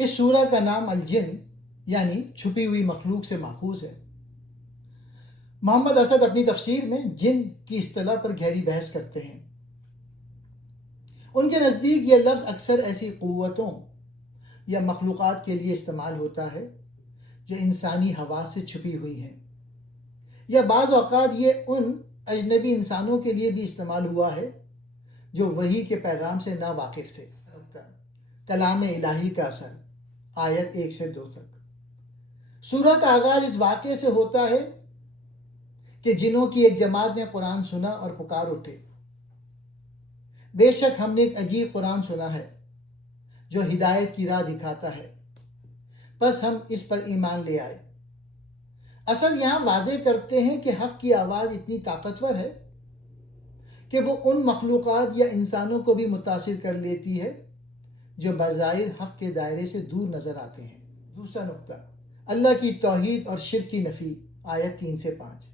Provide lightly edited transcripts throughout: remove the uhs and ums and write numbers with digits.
اس سورہ کا نام الجن یعنی چھپی ہوئی مخلوق سے ماخوذ ہے۔ محمد اسد اپنی تفسیر میں جن کی اصطلاح پر گہری بحث کرتے ہیں۔ ان کے نزدیک یہ لفظ اکثر ایسی قوتوں یا مخلوقات کے لیے استعمال ہوتا ہے جو انسانی حواس سے چھپی ہوئی ہیں، یا بعض اوقات یہ ان اجنبی انسانوں کے لیے بھی استعمال ہوا ہے جو وحی کے پیغام سے نا واقف تھے۔ کلام الہی کا اثر، آیت 1 سے 2 تک۔ سورہ کا آغاز اس واقعے سے ہوتا ہے کہ جنوں کی ایک جماعت نے قرآن سنا اور پکار اٹھے، بے شک ہم نے ایک عجیب قرآن سنا ہے جو ہدایت کی راہ دکھاتا ہے، پس ہم اس پر ایمان لے آئے۔ اصل یہاں واضح کرتے ہیں کہ حق کی آواز اتنی طاقتور ہے کہ وہ ان مخلوقات یا انسانوں کو بھی متاثر کر لیتی ہے جو بظاہر حق کے دائرے سے دور نظر آتے ہیں۔ دوسرا نقطہ، اللہ کی توحید اور شرک کی نفی، آیت 3 سے 5۔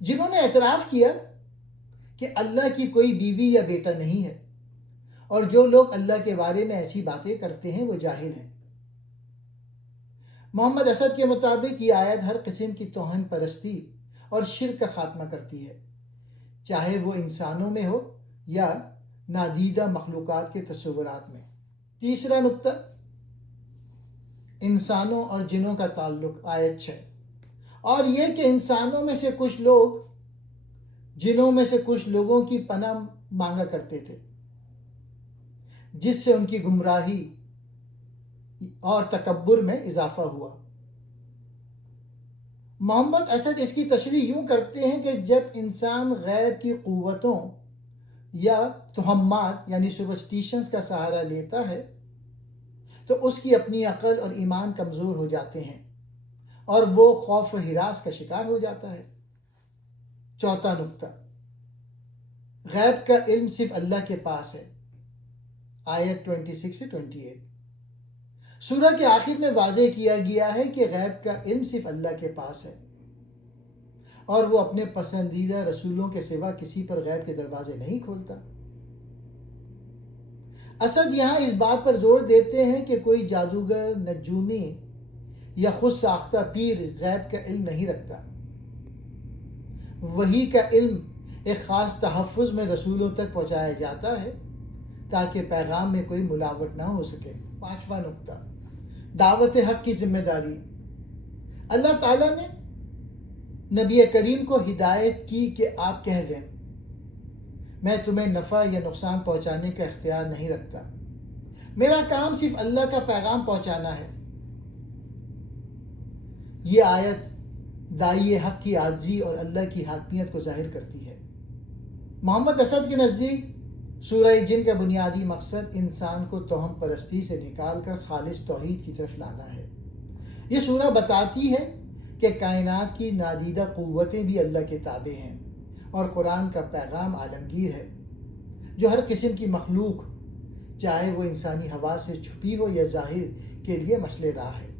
جنہوں نے اعتراف کیا کہ اللہ کی کوئی بیوی یا بیٹا نہیں ہے، اور جو لوگ اللہ کے بارے میں ایسی باتیں کرتے ہیں وہ جاہل ہیں۔ محمد اسد کے مطابق یہ آیت ہر قسم کی توہین پرستی اور شرک کا خاتمہ کرتی ہے، چاہے وہ انسانوں میں ہو یا نادیدہ مخلوقات کے تصورات میں۔ تیسرا نقطہ، انسانوں اور جنوں کا تعلق، آیت 6۔ اور یہ کہ انسانوں میں سے کچھ لوگ جنوں میں سے کچھ لوگوں کی پناہ مانگا کرتے تھے، جس سے ان کی گمراہی اور تکبر میں اضافہ ہوا۔ محمد اسد اس کی تشریح یوں کرتے ہیں کہ جب انسان غیب کی قوتوں یا توہمات یعنی سپرسٹیشنز کا سہارا لیتا ہے تو اس کی اپنی عقل اور ایمان کمزور ہو جاتے ہیں اور وہ خوف و ہراس کا شکار ہو جاتا ہے۔ چوتھا نقطہ، غیب کا علم صرف اللہ کے پاس ہے، آیت 26 سے 28۔ سورہ کے آخر میں واضح کیا گیا ہے کہ غیب کا علم صرف اللہ کے پاس ہے اور وہ اپنے پسندیدہ رسولوں کے سوا کسی پر غیب کے دروازے نہیں کھولتا۔ اسد یہاں اس بات پر زور دیتے ہیں کہ کوئی جادوگر، نجومی یا خود ساختہ پیر غیب کا علم نہیں رکھتا۔ وحی کا علم ایک خاص تحفظ میں رسولوں تک پہنچایا جاتا ہے تاکہ پیغام میں کوئی ملاوٹ نہ ہو سکے۔ پانچواں نقطہ، دعوت حق کی ذمہ داری۔ اللہ تعالیٰ نے نبی کریم کو ہدایت کی کہ آپ کہہ دیں، میں تمہیں نفع یا نقصان پہنچانے کا اختیار نہیں رکھتا، میرا کام صرف اللہ کا پیغام پہنچانا ہے۔ یہ آیت داعی حق کی عاجزی اور اللہ کی حاکمیت کو ظاہر کرتی ہے۔ محمد اسد کے نزدیک سورہ جن کا بنیادی مقصد انسان کو توہم پرستی سے نکال کر خالص توحید کی طرف لانا ہے۔ یہ سورہ بتاتی ہے کہ کائنات کی نادیدہ قوتیں بھی اللہ کے تابع ہیں اور قرآن کا پیغام عالمگیر ہے جو ہر قسم کی مخلوق، چاہے وہ انسانی حواس سے چھپی ہو یا ظاہر، کے لیے مشعل راہ ہے۔